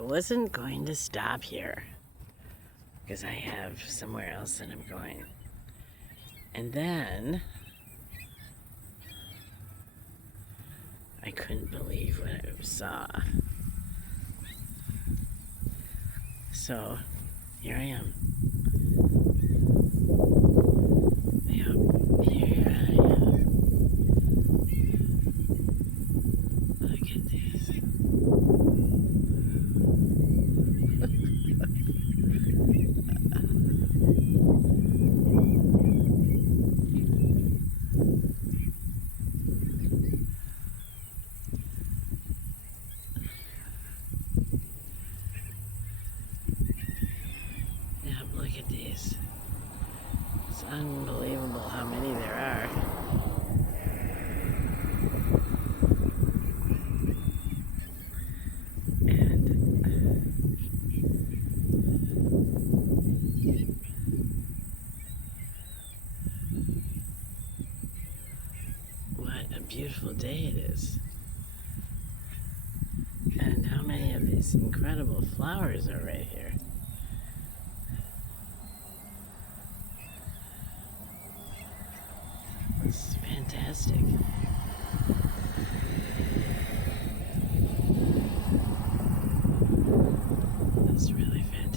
I wasn't going to stop here because I have somewhere else that I'm going. And then I couldn't believe what I saw. So here I am. Yep, here I am. Look at this. Yep, look at these. It's unbelievable how many there are. And what a beautiful day it is. And how many of these incredible flowers are right here. It's fantastic. It's really fantastic.